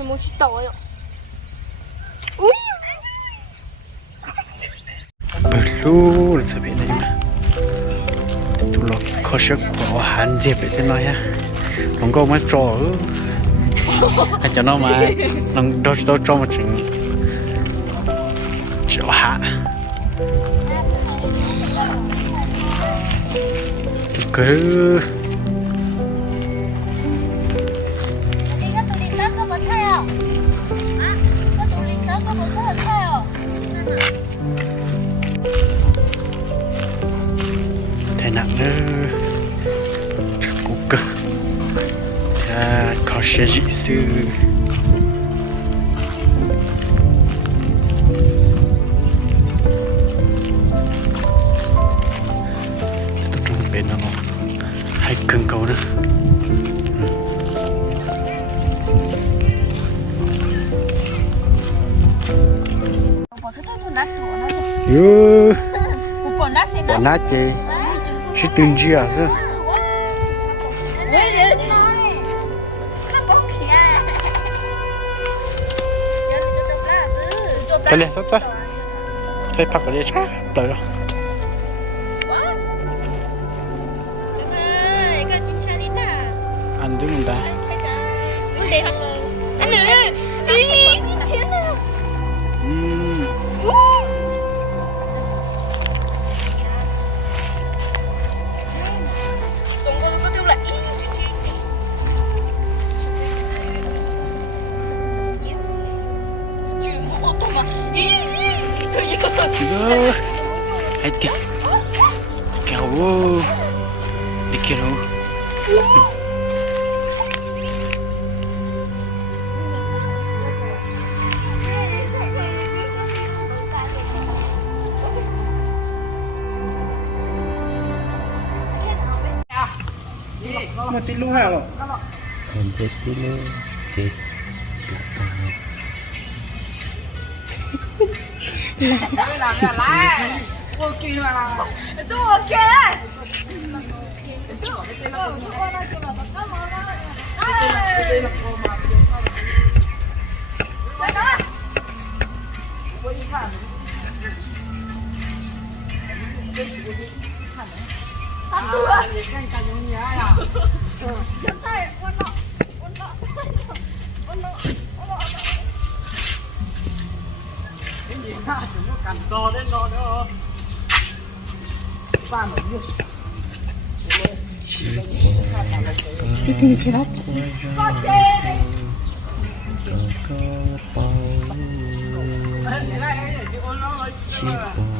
有冇去倒哟？อุ้ย เปิดรู้จะเป็นอะไรมาตุลกเขาเชื่อขวาหันเจ็บไปที่น้อยฮะน้องก็มาจ่ออาจจะน้องมาน้องโดนจ่อมาถึงจ่อหาคือ 太难了，谷歌，考试意思，这都中变了咯，还更高呢。哟，我拿这是炖鸡啊是？ไปเลยซะไปพักกันเลยช้าเลยเหรออันดึงมันได้อันนี้金钱呢？总共都丢了hai tiga kau dikira mati lu hả lo? Hampir dulu, dek, belakang. Itu cerah. Siapa?